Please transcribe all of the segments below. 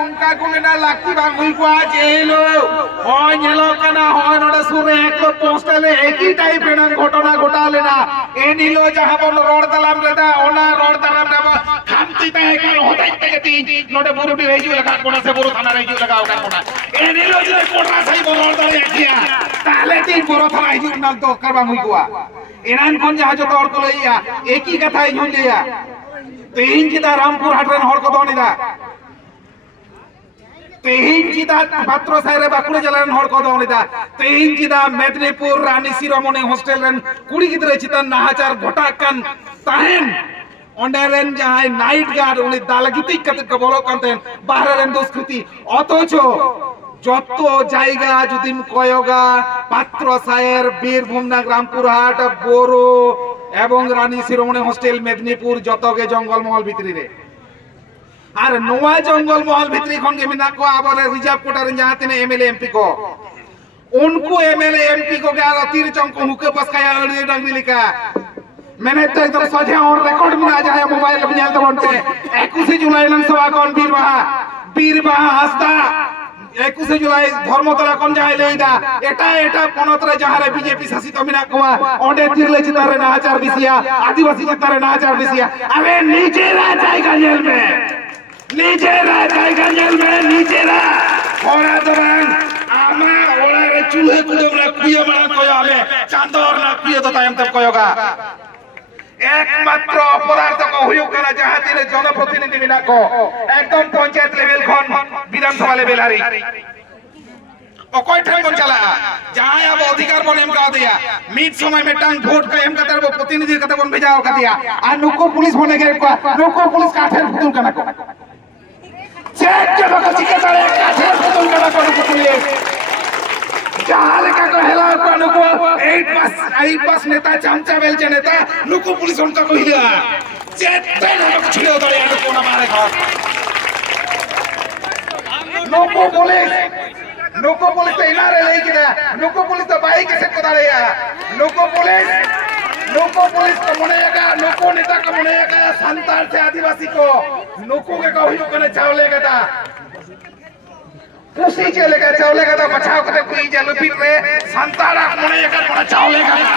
ᱚᱱᱠᱟ ᱠᱚ ᱢᱮᱱᱟ ᱞᱟᱹᱠᱛᱤ ᱵᱟᱝ ᱦᱩᱭ ᱠᱚᱜᱼᱟ ᱡᱮ ᱦᱤᱞᱳᱜ ᱦᱚᱸ ᱧᱮᱞᱚᱜ ᱠᱟᱱᱟ ᱦᱚᱸ ᱱᱚᱰᱮ ᱥᱩᱨ ᱨᱮ ᱮᱠ ᱯᱳᱥᱴᱟ ᱨᱮ ᱮᱠᱤ ᱴᱟᱭᱤᱯ ᱨᱮᱱᱟᱜ ᱜᱷᱚᱴᱚᱱᱟ ᱜᱷᱚᱴᱟᱣ ᱞᱮᱱᱟ ᱮᱱ ᱦᱤᱞᱳᱜ ᱡᱟᱦᱟᱸ ᱵᱚᱱ ᱨᱚᱲ ᱛᱟᱞᱟᱢ ᱞᱮᱫᱟ ᱚᱱᱟ ᱨᱚᱲ ᱛᱟᱞᱟᱢ ᱨᱮ ᱠᱷᱟᱢᱛᱤ ᱛᱟᱦᱮᱸ ᱠᱟᱱ ᱦᱚᱛᱮᱡ ᱛᱮᱜᱮ ᱛᱤᱦᱤᱧ ᱱᱚᱰᱮ ᱵᱩᱨᱩᱰᱤ ᱨᱮ ᱦᱤᱡᱩᱜ ᱞᱟᱜᱟᱣ ᱵᱚᱱᱟ ᱥᱮ ᱵᱩᱨᱩ ᱛᱷᱟᱱᱟ ᱨᱮ ᱦᱤᱡᱩᱜ ᱞᱟᱜᱟᱣ ᱠᱟᱱ ᱵᱚᱱᱟ ᱮᱱ ᱦᱤᱞᱳᱜ ᱡᱩᱫᱤ ᱠᱚᱴᱨᱟ ᱥᱟᱹᱦᱤᱡ ᱵᱚᱱ ᱨᱚᱲ ᱫᱟᱲᱮᱭᱟᱜ ᱠᱮᱭᱟ ᱛᱟᱦᱞᱮ ᱛᱤᱦᱤᱧ ᱵᱩᱨᱩ ᱛᱷᱟᱱᱟ ᱦᱤᱡᱩᱜ ᱨᱮᱱᱟᱜ ᱫᱚᱨᱠᱟর ᱵᱟᱝ ᱦᱩᱭ ᱠᱚᱜᱼᱟ ᱮᱱᱟᱱ ᱠᱷᱚᱱ ᱡᱟᱦᱟᱸ ᱡᱚᱛᱚ ᱦᱚᱲ ᱠᱚ ᱞᱟᱹᱭᱮᱜᱼᱟ ᱮᱠᱤ ᱠᱟᱛᱷᱟ ᱤᱧ ᱦᱚᱸᱧ ᱞᱟᱹᱭᱟ ᱛᱮᱦᱤᱧ ᱪᱮᱫᱟᱜ ᱨᱟᱢᱯᱩᱨ ᱦᱟᱴ ᱨᱮᱱ ᱦᱚᱲ ᱠᱚ ᱫᱚᱱ ᱮᱫᱟ ᱛᱮᱦᱮᱧ ᱪᱮᱫᱟᱜ ᱵᱟᱛᱨᱚ ᱥᱟᱭ ᱨᱮ ᱵᱟᱸᱠᱩᱲᱟ ᱡᱮᱞᱟ ᱨᱮᱱ ᱦᱚᱲ ᱠᱚ ᱫᱚᱦᱚ ᱞᱮᱫᱟ ᱛᱮᱦᱮᱧ ᱪᱮᱫᱟᱜ ᱢᱮᱫᱽᱱᱤᱯᱩᱨ ᱨᱟᱱᱤ ᱥᱤᱨᱚᱢᱚᱱᱤ ᱦᱳᱥᱴᱮᱞ ᱨᱮᱱ ᱠᱩᱲᱤ ᱜᱤᱫᱽᱨᱟᱹ ᱪᱮᱛᱟᱱ ᱱᱟᱦᱟᱪᱟᱨ ᱜᱷᱚᱴᱟᱜ ᱠᱟᱱ ᱛᱟᱦᱮᱱ ᱚᱸᱰᱮ ᱨᱮᱱ ᱡᱟᱦᱟᱸᱭ ᱱᱟᱭᱤᱴ ᱜᱟᱨᱰ ᱩᱱᱤ ᱫᱟᱞ ᱜᱤᱛᱤᱡ ᱠᱟᱛᱮᱫ ᱠᱚ ᱵᱚᱞᱚᱜ ᱠᱟᱱ ᱛᱟᱦᱮᱱ ᱵᱟᱦᱨᱮ ᱨᱮᱱ ᱫᱩᱥᱠᱨᱤᱛᱤ ᱚᱛᱚᱪᱚ যত জায়গা যদি কয়গা পাত্র সায়ের বীরভূমনা গ্রামপুরহাট বোরো এবং রানী শিরোমণি হোস্টেল মেদিনীপুর যতগে জঙ্গলমহল ভিতরে আর নোয়া জঙ্গলমহল ভিতরি খন গে মেনা কো আবার রিজার্ভ কোটার जहां तिने एमएलए एमपी को उनको एमएलए एमपी को क्या तीर चौक हुके बस का यार डंगली लिखा मैंने तो एकदम सोचे और रिकॉर्ड में आ जाए मोबाइल में जाते बनते একুশে জুলাই বিধানসভা কোন বীরবাহা বীরবাহা হাসদা একুশে জুলাই ধর্মতলা কোন যায় লেইদা এটা এটা পনতরে যাহারে বিজেপি শাসিত মিনা কোয়া ওডে তিরলে চিতারে না আচার বিসিয়া আদিবাসী চিতারে না আচার বিসিয়া আরে নিজেরা জায়গা জেলবে নিজেরা জায়গা জেলবে নিজেরা। ওরা দবান আমা ওরা চুহে কুদে না কুয়ে মানা কয় আমি চাঁদর না কুয়ে তো তাইম তো কয়গা একমাত্র অপরাধ তো হুয়ুক কানা যাহা দিনে জনপ্রতিনিধি বিনা কো। একদম পঞ্চায়েত লেভেল খন, বিধানসভা লেভেল আব অধিকার কা দিয়া। মিট সময় মেটাং ভোট কা এম কাতার প্রতিনিধির কাতে বন ভেজা কা দিয়া। আর নুকো পুলিশ বনে গে নুকো পুলিশ কাঠের পুতুল কানা নেতা, চামচা বেলছে নেতা, নুকু পুলিশ অন্তা কহিলা চেতেন লোক ছিড়ে দাঁড়িয়ে নুকু না, মারে ঘর। নুকু পুলিশ নুকু পুলিশ তো ইনারে লেইকি না নুকু পুলিশ তো বাইক এসে কোদাড়িয়া নুকু পুলিশ নুকু পুলিশ তো মনে একা, নুকু নেতা কো মনে একা, সান্তাল সে আদিবাসী কো। લોકો કે કહ્યું કને ચાવલે કદા કુસી ચલે કે ચાવલે કદા બચાવ કતે કુઈ જલપી રે સંતાડા કોણે એક કોણે ચાવલે કદા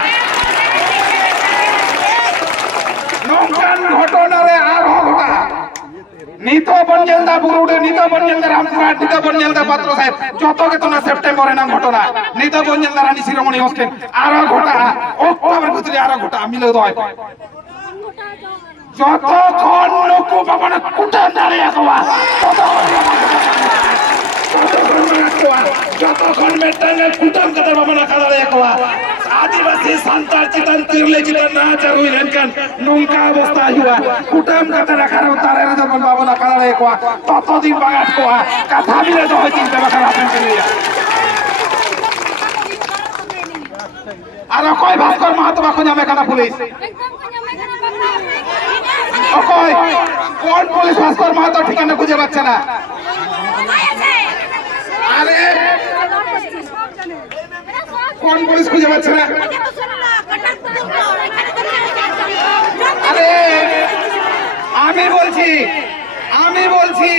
নৌকান ঘটনারে আর ঘটা নিত বনজেলদা বুরুডে নিত বনজেলদা রামপুরহাট নিত বনজেলদা পাত্র সাহেব যত না সেপ্টেম্বরে না ঘটনা নিত বনজেলদা রানী শিরোমণি হোস্টেল আরও ঘটা অক্টোবর ভিতরে আরও ঘটা মিলে দয় যতক্ষণ নকু বাবানে কুটান দাঁড়িয়ে আকবা যতক্ষণ মেটাঙ্গে কুটান কাতে বাবানা কাদারে আকবা আদিবাসী সান্তার চিতান তিরলে চিতান না চার হইলেন কান? নৌকা অবস্থা হুয়া কুটাম কাতে রাখার তারে যখন বাবানা কাদারে আকবা ততদিন বাগাত কোয়া কথা মিলে তো হয় চিন্তা রাখার আপনি চলে আর কয় ভাস্কর মাহাতো বাখন যাবে কানা পুলিশ কোন পুলিশ ভাস্কর মাহাতো ঠিকানা খুঁজে পাচ্ছে না? আরে, কোন পুলিশ খুঁজে পাচ্ছে না? আরে, আমি বলছি আমি বলছি,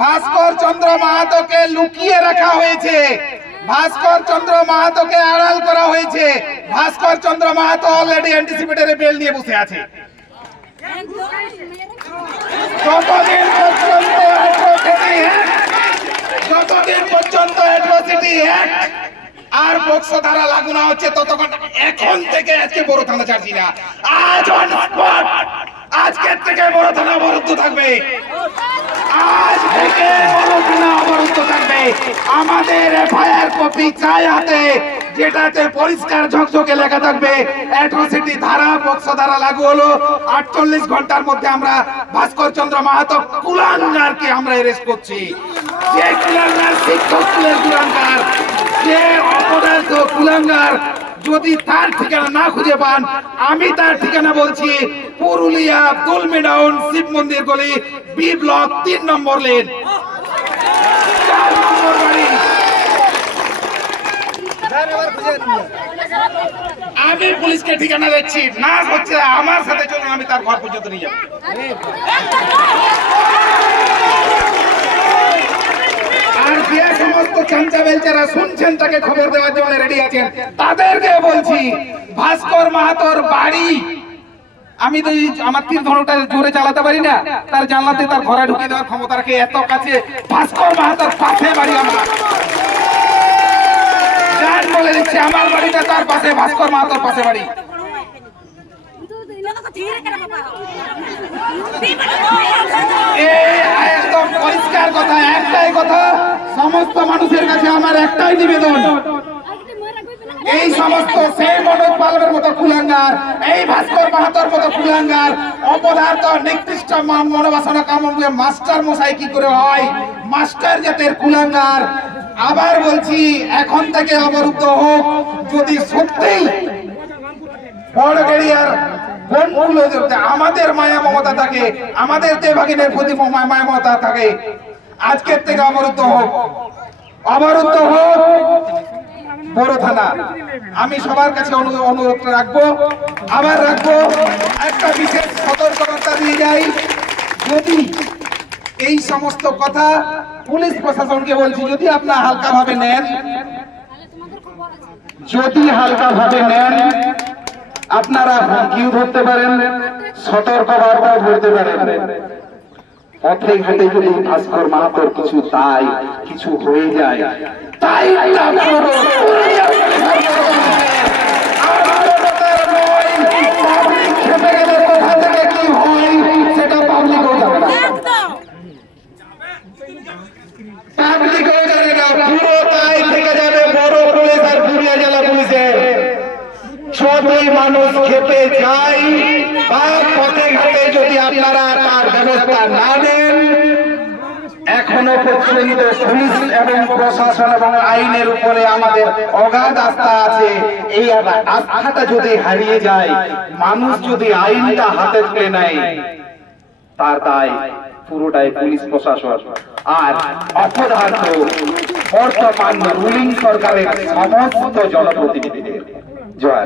ভাস্কর চন্দ্র মাহাতোকে লুকিয়ে রাখা হয়েছে। ভাস্কর চন্দ্র মাহাতোকে আড়াল করা হয়েছে। ভাস্কর চন্দ্র মাহাতো অলরেডি অ্যান্টিসিপেটরে বেল নিয়ে বসে আছে। যতদিন পর্যন্ত অ্যাট্রোসিটি যতদিন পর্যন্ত অ্যাট্রোসিটি আর বক্সো ধারা লাগু না হচ্ছে, ততক্ষণ এখন থেকে আজকে বড় থানা ছাড়ছি না। আজ অন স্পট আজকের থেকে বড় থানা অবরুদ্ধ থাকবে। আজ থেকে বড় থানা অবরুদ্ধ থাকবে। আমাদের এফআইআর কপি চাই হাতে। যেটাতে পরিষ্কার ঝকঝকে লেখা থাকবে। অ্যাট্রোসিটি ধারা, বক্স ধারা লাগু হলো। আটচল্লিশ ঘণ্টার মধ্যে আমরা ভাস্কর চন্দ্র মাহাতো কুলাঙ্গারকে আমরা এরেস্ট করছি। যে কুলাঙ্গার শিক্ষক স্কুলের কুলাঙ্গার, যে অপরাধ কুলাঙ্গার, যদি তার ঠিকানা না খুঁজে পান, আমি তার ঠিকানা বলছি পুরুলিয়া দুলমি ডাউন শিব মন্দির গলি, বি ব্লক তিন নম্বর লেন চার নম্বর বাড়ি। আমি পুলিশকে ঠিকানা দিচ্ছি। না হচ্ছে আমার সাথে চলুন, আমি তার ঘর পর্যন্ত নিয়ে যাব। আর খবর দেওয়ার জন্য রেডি তাদেরকে বলছি, ভাস্কর বাড়ি, আমি তো আমার জোরে চালাতে পারি না। তার জানলাতে তার ঘরে ঢুকে দেওয়ার ক্ষমতা রাখে। এত কাছে ভাস্কর মাহাতার পাশে বাড়ি আমরা। যার আমার বাড়িতে, তার পাশে, ভাস্কর মাহাতোর পাশে বাড়ি। একদম পরিষ্কার কথা, একটাই কথা, সমস্ত মানুষের কাছে আমার একটাই নিবেদন। এই সমস্ত সেই মনোজ পালবের মতো কুলাঙ্গার, এই ভাস্কর মাহাতোর মতো কুলাঙ্গার, অপদার্থ, নিকৃষ্ট মনোবাসনা কামন মাস্টার মশাই কি করে হয়? মাস্টার জাতের কুলাঙ্গার। আবার বলছি, এখন থেকে অবরুদ্ধ হোক, যদি বনগুলো যদি আমাদের মায়া মমতা থাকে, আমাদের দেবাগিনের প্রতি মায়া মমতা থাকে, আজকের থেকে অবরুদ্ধ হোক। অবরুদ্ধ হোক। বড় থানা। আমি সবার কাছে অনু- অনুরোধ রাখব, আবার রাখব, একটা বিশেষ সতর্কতা দিয়ে যাই। যদি এই সমস্ত কথা পুলিশ প্রশাসনকে বলছি, যদি আপনার হালকা ভাবে নেন, যদি হালকা ভাবে নেন, আপনারা হুমকিও ধরতে পারেন সতর্ক বার্তাও ধরতে পারেন। পথে ঘাটে যদি ভাস্কর মাহাতোর কিছু তাই কিছু হয়ে যায় তাই যদি মানুষ খেতে যায় বা পথে ঘাটে যদি আপনারা তার ব্যবস্থা না নেন এখনও পর্যন্ত পুলিশ এবং প্রশাসন এবং আইনের উপরে আমাদের অগাধ আস্থা আছে, এই আস্থাটা যদি হারিয়ে যায়, মানুষ যদি আইনটা হাতে তুলে নেয়, তার দায় পুরোটাই পুলিশ প্রশাসন। আর অপদার্থ, বর্তমান রুলিং সরকারের সমস্ত জনপ্রতিনিধিদের। জয়।